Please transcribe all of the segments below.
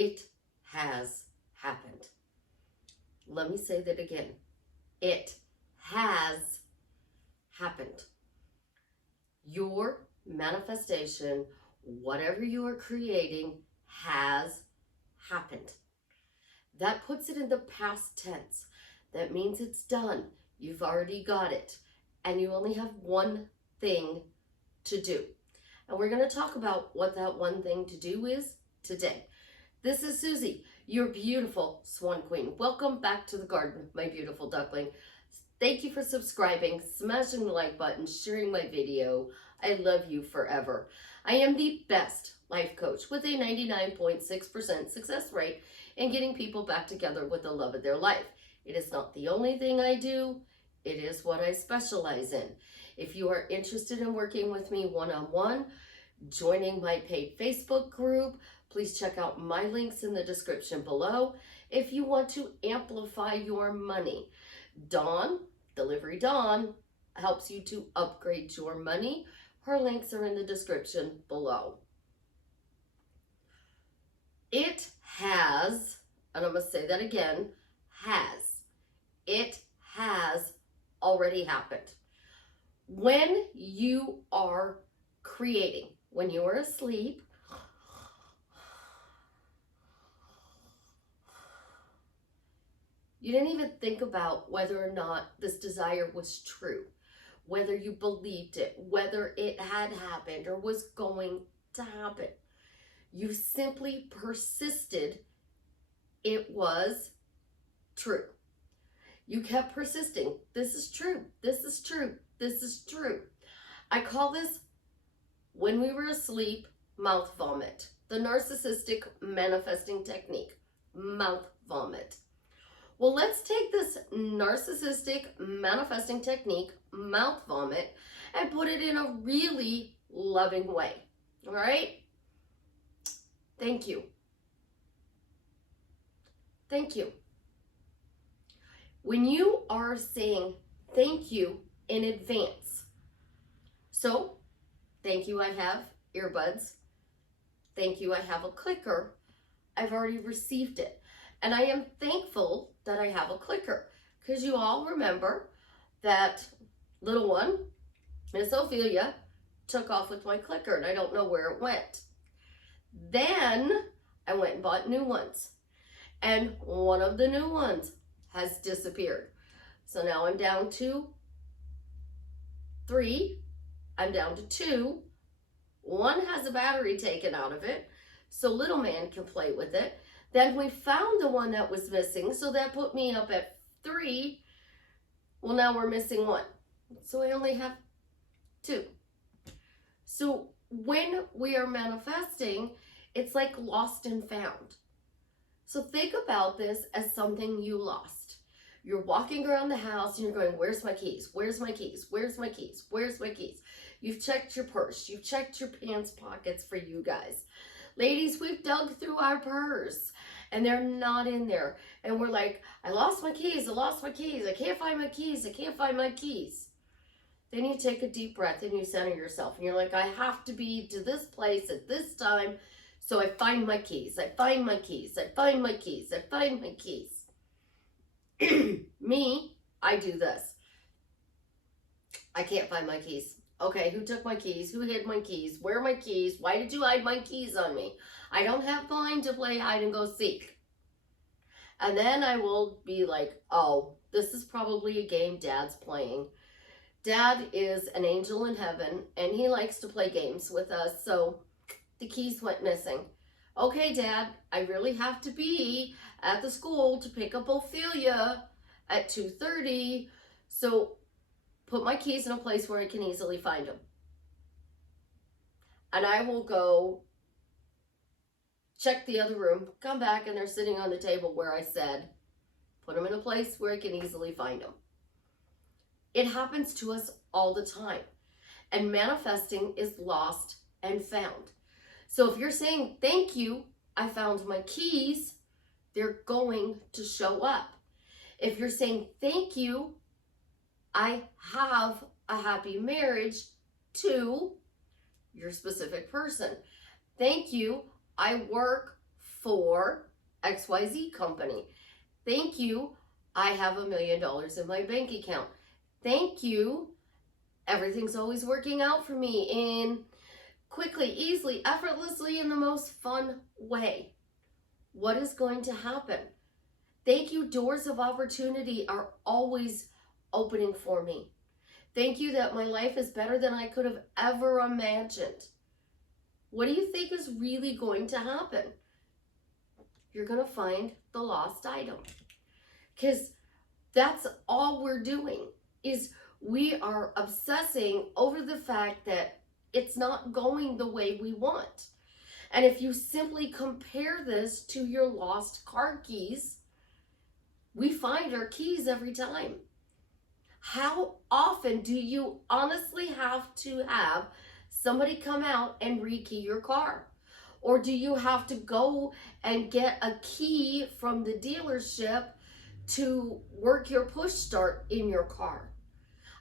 It has happened. Let me say that again. It has happened. Your manifestation, whatever you are creating, has happened. That puts it in the past tense. That means it's done. You've already got it. And you only have one thing to do. And we're going to talk about what that one thing to do is today. This is Susie, your beautiful Swan Queen. Welcome back to the garden, my beautiful duckling. Thank you for subscribing, smashing the like button, sharing my video. I love you forever. I am the best life coach with a 99.6% success rate in getting people back together with the love of their life. It is not the only thing I do. It is what I specialize in. If you are interested in working with me one-on-one, joining my paid Facebook group, please check out my links in the description below. If you want to amplify your money, Dawn, Delivery Dawn, helps you to upgrade your money. Her links are in the description below. It has, and I'm going to say that again, has. It has already happened. When you are creating, when you are asleep, you didn't even think about whether or not this desire was true, whether you believed it, whether it had happened or was going to happen. You simply persisted. It was true. You kept persisting. This is true. This is true. This is true. I call this, when we were asleep, mouth vomit. The narcissistic manifesting technique, mouth vomit. Well, let's take this narcissistic manifesting technique, mouth vomit, and put it in a really loving way. All right? Thank you. Thank you. When you are saying thank you in advance, so thank you, I have earbuds. Thank you, I have a clicker. I've already received it. And I am thankful that I have a clicker, because you all remember that little one, Miss Ophelia, took off with my clicker and I don't know where it went. Then I went and bought new ones, and one of the new ones has disappeared. So now I'm down to 3. I'm down to 2. One has a battery taken out of it, so little man can play with it. Then we found the one that was missing, so that put me up at 3. Well, now we're missing 1. So I only have 2. So when we are manifesting, it's like lost and found. So think about this as something you lost. You're walking around the house and you're going, where's my keys? Where's my keys? Where's my keys? Where's my keys? You've checked your purse. You've checked your pants pockets for you guys. Ladies, we've dug through our purse and they're not in there. And we're like, I lost my keys. I lost my keys. I can't find my keys. I can't find my keys. Then you take a deep breath and you center yourself. And you're like, I have to be to this place at this time. So I find my keys. I find my keys. I find my keys. I find my keys. Me, I do this. I can't find my keys. Okay, who took my keys? Who hid my keys? Where are my keys? Why did you hide my keys on me? I don't have time to play hide and go seek. And then I will be like, oh, this is probably a game Dad's playing. Dad is an angel in heaven and he likes to play games with us, so the keys went missing. Okay, Dad, I really have to be at the school to pick up Ophelia at 2:30, so put my keys in a place where I can easily find them. And I will go check the other room, come back, and they're sitting on the table where I said, put them in a place where I can easily find them. It happens to us all the time. And manifesting is lost and found. So if you're saying, thank you, I found my keys, they're going to show up. If you're saying, thank you, I have a happy marriage to your specific person. Thank you, I work for XYZ company. Thank you, I have $1 million in my bank account. Thank you, everything's always working out for me in quickly, easily, effortlessly, in the most fun way. What is going to happen? Thank you, doors of opportunity are always opening for me. Thank you that my life is better than I could have ever imagined. What do you think is really going to happen? You're going to find the lost item. Because that's all we're doing, is we are obsessing over the fact that it's not going the way we want. And if you simply compare this to your lost car keys, we find our keys every time. How often do you honestly have to have somebody come out and rekey your car? Or do you have to go and get a key from the dealership to work your push start in your car?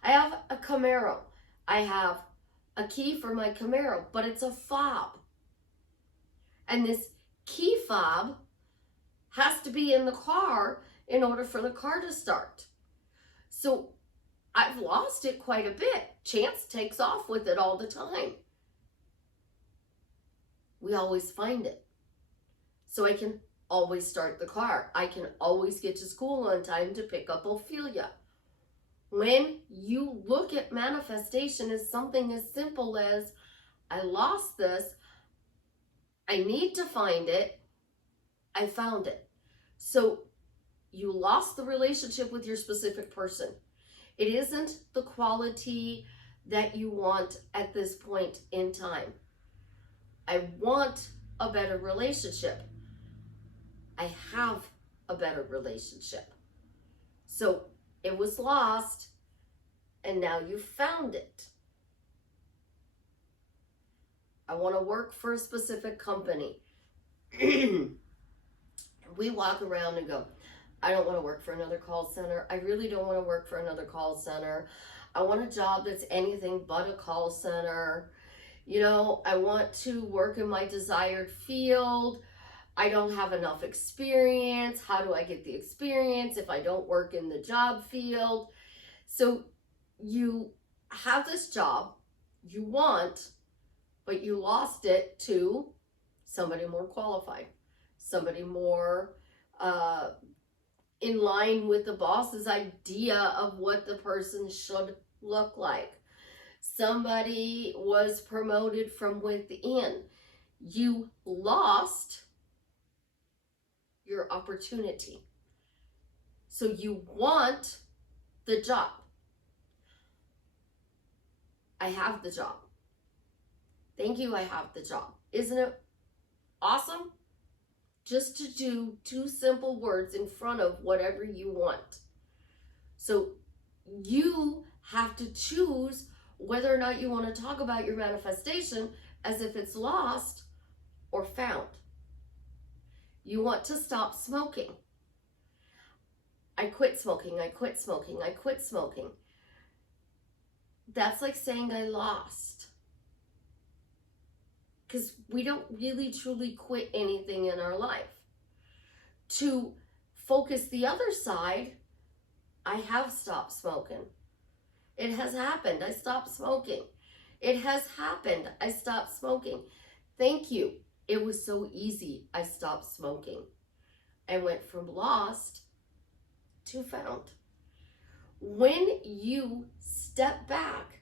I have a Camaro. I have a key for my Camaro, but it's a fob. And this key fob has to be in the car in order for the car to start. So I've lost it quite a bit. Chance takes off with it all the time. We always find it. So I can always start the car. I can always get to school on time to pick up Ophelia. When you look at manifestation as something as simple as, I lost this, I need to find it, I found it. So you lost the relationship with your specific person. It isn't the quality that you want at this point in time. I want a better relationship. I have a better relationship. So it was lost, and now you found it. I want to work for a specific company. We walk around and go, I don't want to work for another call center. I really don't want to work for another call center. I want a job that's anything but a call center. You know, I want to work in my desired field. I don't have enough experience. How do I get the experience if I don't work in the job field? So you have this job you want, but you lost it to somebody more qualified, somebody more in line with the boss's idea of what the person should look like. Somebody was promoted from within. You lost your opportunity. So you want the job. I have the job. Thank you, I have the job. Isn't it awesome? Just to do 2 simple words in front of whatever you want. So you have to choose whether or not you want to talk about your manifestation as if it's lost or found. You want to stop smoking. I quit smoking, I quit smoking, I quit smoking. That's like saying I lost. Because we don't really truly quit anything in our life. To focus the other side, I have stopped smoking. It has happened. I stopped smoking. It has happened. I stopped smoking. Thank you. It was so easy. I stopped smoking. I went from lost to found. When you step back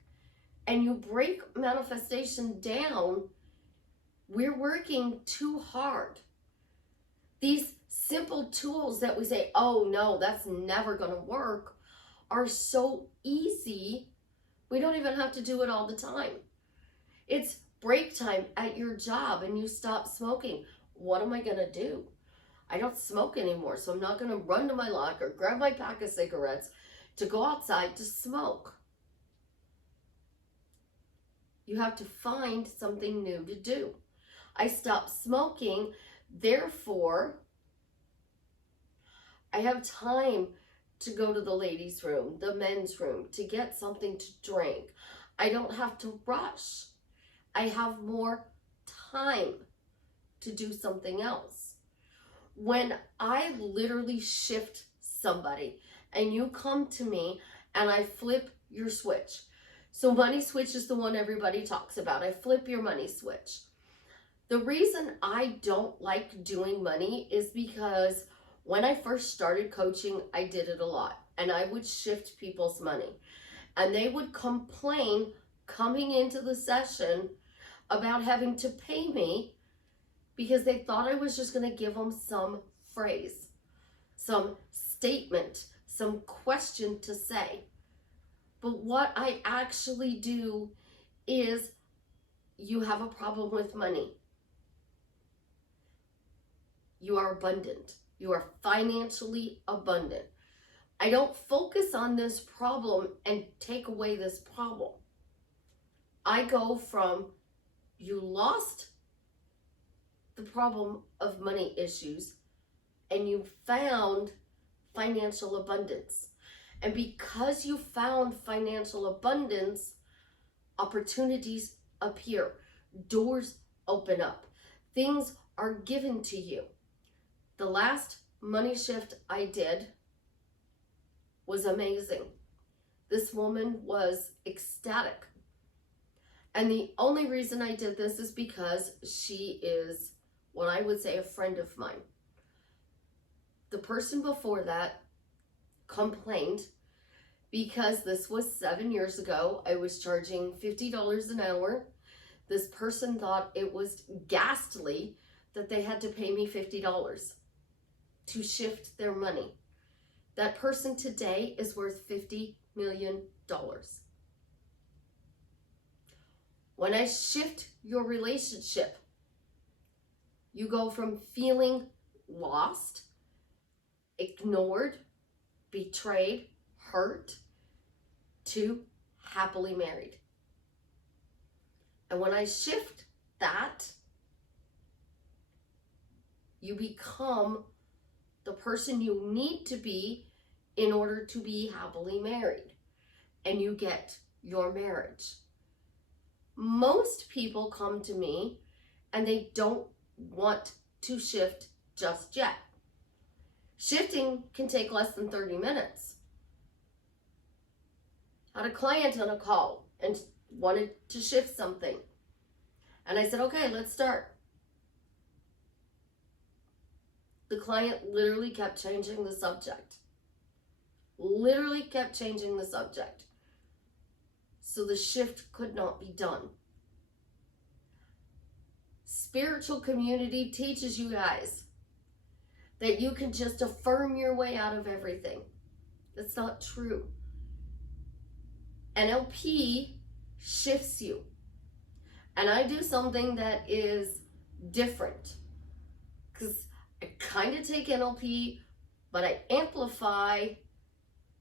and you break manifestation down, we're working too hard. These simple tools that we say, oh no, that's never going to work, are so easy. We don't even have to do it all the time. It's break time at your job and you stop smoking. What am I going to do? I don't smoke anymore, so I'm not going to run to my locker, grab my pack of cigarettes to go outside to smoke. You have to find something new to do. I stopped smoking, therefore, I have time to go to the ladies' room, the men's room, to get something to drink. I don't have to rush. I have more time to do something else. When I literally shift somebody and you come to me and I flip your switch. So money switch is the one everybody talks about. I flip your money switch. The reason I don't like doing money is because when I first started coaching, I did it a lot. And I would shift people's money. And they would complain coming into the session about having to pay me because they thought I was just going to give them some phrase, some statement, some question to say. But what I actually do is, you have a problem with money. You are abundant. You are financially abundant. I don't focus on this problem and take away this problem. I go from, you lost the problem of money issues and you found financial abundance. And because you found financial abundance, opportunities appear, doors open up, things are given to you. The last money shift I did was amazing. This woman was ecstatic. And the only reason I did this is because she is what I would say a friend of mine. The person before that complained because this was 7 years ago. I was charging $50 an hour. This person thought it was ghastly that they had to pay me $50 to shift their money. That person today is worth $50 million. When I shift your relationship, you go from feeling lost, ignored, betrayed, hurt, to happily married. And when I shift that, you become the person you need to be in order to be happily married. And you get your marriage. Most people come to me and they don't want to shift just yet. Shifting can take less than 30 minutes. I had a client on a call and wanted to shift something. And I said, okay, let's start. The client literally kept changing the subject. Literally kept changing the subject. So the shift could not be done. Spiritual community teaches you guys that you can just affirm your way out of everything. That's not true. NLP shifts you. And I do something that is different. Because I kind of take NLP, but I amplify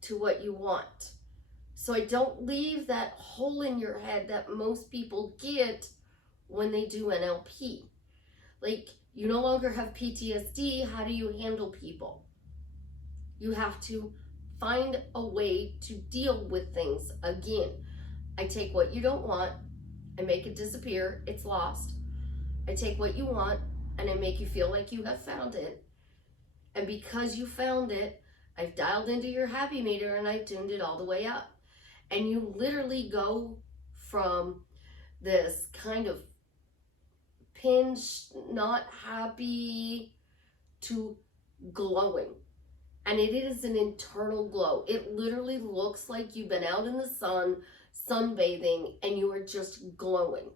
to what you want. So I don't leave that hole in your head that most people get when they do NLP. Like, you no longer have PTSD. How do you handle people? You have to find a way to deal with things again. I take what you don't want and make it disappear. It's lost. I take what you want and I make you feel like you have found it. And because you found it, I've dialed into your happy meter and I tuned it all the way up. And you literally go from this kind of pinched, not happy, to glowing. And it is an internal glow. It literally looks like you've been out in the sun, sunbathing, and you are just glowing.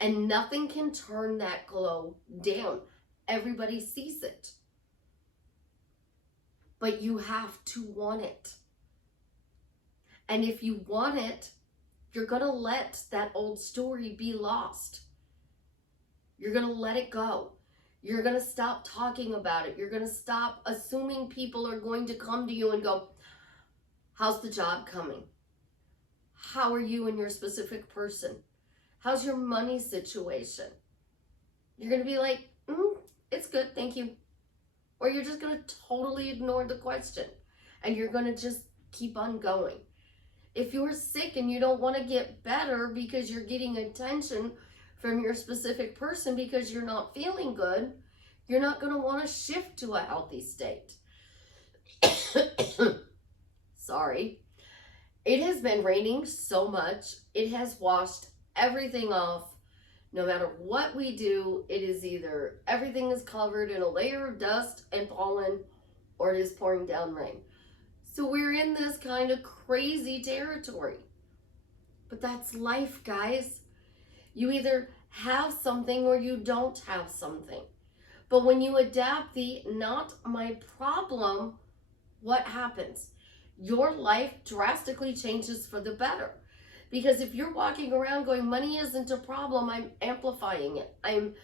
And nothing can turn that glow down. Everybody sees it. But you have to want it. And if you want it, you're going to let that old story be lost. You're going to let it go. You're going to stop talking about it. You're going to stop assuming people are going to come to you and go, how's the job coming? How are you and your specific person? How's your money situation? You're going to be like, it's good, thank you. Or you're just going to totally ignore the question and you're going to just keep on going. If you're sick and you don't want to get better because you're getting attention from your specific person because you're not feeling good, you're not going to want to shift to a healthy state. Sorry. It has been raining so much. It has washed everything off. No matter what we do, it is either everything is covered in a layer of dust and pollen, or it is pouring down rain. So we're in this kind of crazy territory. But that's life, guys. You either have something or you don't have something. But when you adapt the not my problem, what happens? Your life drastically changes for the better. Because if you're walking around going, money isn't a problem, I'm amplifying it. I'm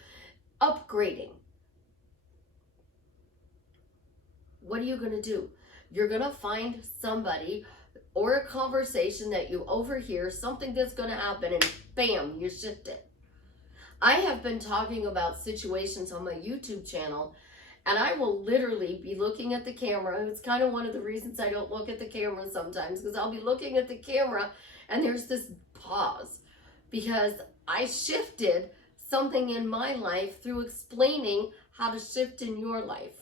upgrading. What are you going to do? You're going to find somebody or a conversation that you overhear, something that's going to happen, and bam, you shift it. I have been talking about situations on my YouTube channel, and I will literally be looking at the camera. It's kind of one of the reasons I don't look at the camera sometimes, because I'll be looking at the camera and there's this pause, because I shifted something in my life through explaining how to shift in your life.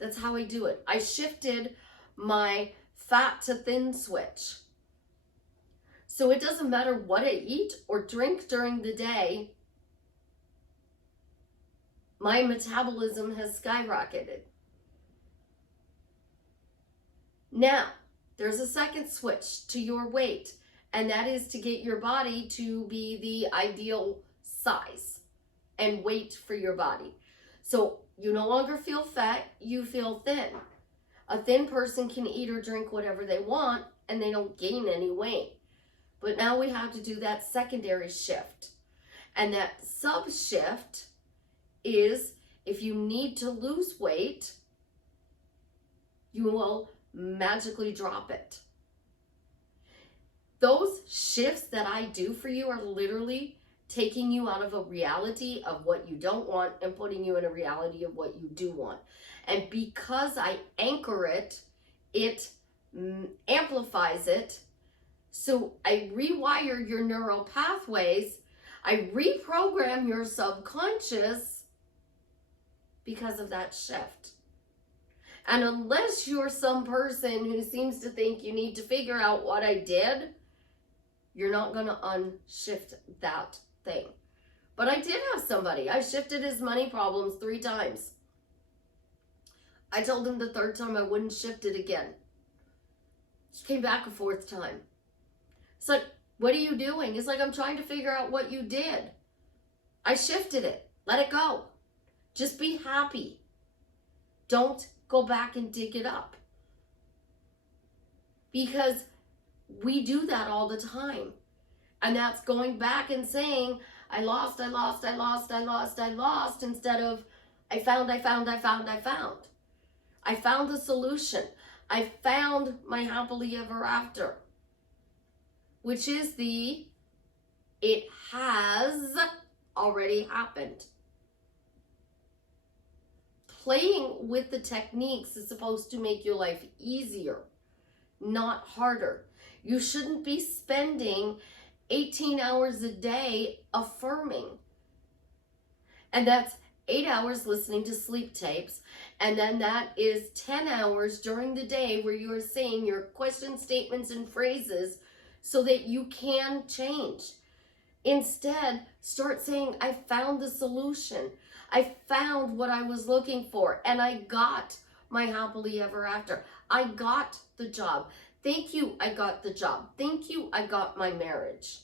That's how I do it. I shifted my fat to thin switch. So it doesn't matter what I eat or drink during the day, my metabolism has skyrocketed. Now, there's a second switch to your weight, and that is to get your body to be the ideal size and weight for your body. So you no longer feel fat, you feel thin. A thin person can eat or drink whatever they want, and they don't gain any weight. But now we have to do that secondary shift. And that sub shift is, if you need to lose weight, you will magically drop it. Those shifts that I do for you are literally taking you out of a reality of what you don't want and putting you in a reality of what you do want. And because I anchor it, it amplifies it. So I rewire your neural pathways. I reprogram your subconscious because of that shift. And unless you're some person who seems to think you need to figure out what I did, you're not going to unshift that thing. But I did have somebody. I shifted his money problems 3 times. I told him the 3rd time I wouldn't shift it again. He came back a 4th time. It's like, what are you doing? It's like, I'm trying to figure out what you did. I shifted it. Let it go. Just be happy. Don't go back and dig it up. Because we do that all the time. And that's going back and saying, I lost, instead of I found. I found the solution. I found my happily ever after. Which is it has already happened. Playing with the techniques is supposed to make your life easier, not harder. You shouldn't be spending 18 hours a day affirming. And that's 8 hours listening to sleep tapes. And then that is 10 hours during the day where you are saying your question statements and phrases so that you can change. Instead, start saying, I found the solution. I found what I was looking for, and I got my happily ever after. I got the job. Thank you, I got the job. Thank you, I got my marriage.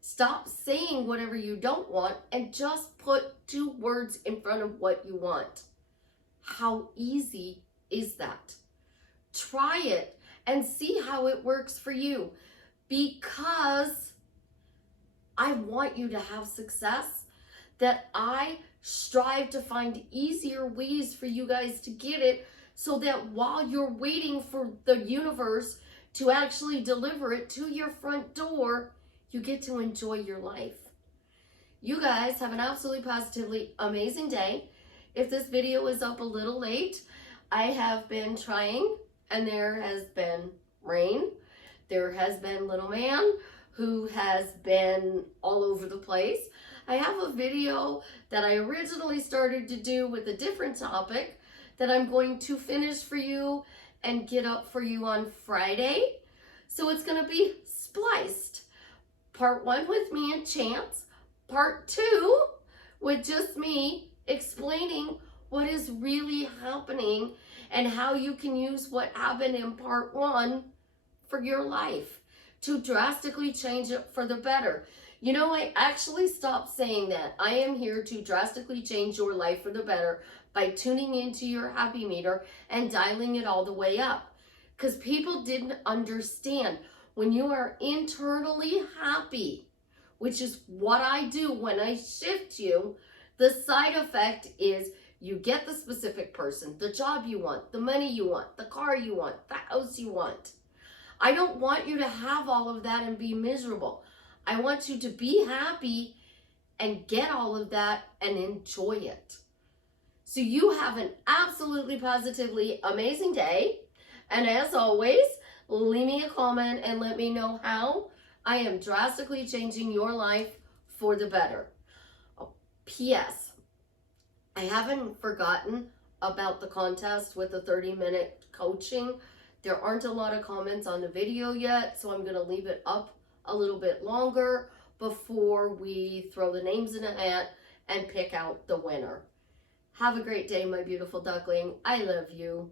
Stop saying whatever you don't want and just put 2 words in front of what you want. How easy is that? Try it and see how it works for you, because I want you to have success, that I strive to find easier ways for you guys to get it, so that while you're waiting for the universe to actually deliver it to your front door, you get to enjoy your life. You guys have an absolutely positively amazing day. If this video is up a little late, I have been trying, and there has been rain. There has been little man who has been all over the place. I have a video that I originally started to do with a different topic that I'm going to finish for you and get up for you on Friday. So it's going to be spliced. Part 1 with me and Chance. Part 2 with just me explaining what is really happening and how you can use what happened in part 1 for your life to drastically change it for the better. You know, I actually stopped saying that. I am here to drastically change your life for the better by tuning into your happy meter and dialing it all the way up. Because people didn't understand. When you are internally happy, which is what I do when I shift you, the side effect is you get the specific person, the job you want, the money you want, the car you want, the house you want. I don't want you to have all of that and be miserable. I want you to be happy and get all of that and enjoy it. So you have an absolutely positively amazing day. And as always, leave me a comment and let me know how I am drastically changing your life for the better. Oh, P.S. I haven't forgotten about the contest with the 30-minute coaching. There aren't a lot of comments on the video yet, so I'm going to leave it up a little bit longer before we throw the names in a hat and pick out the winner. Have a great day, my beautiful duckling. I love you.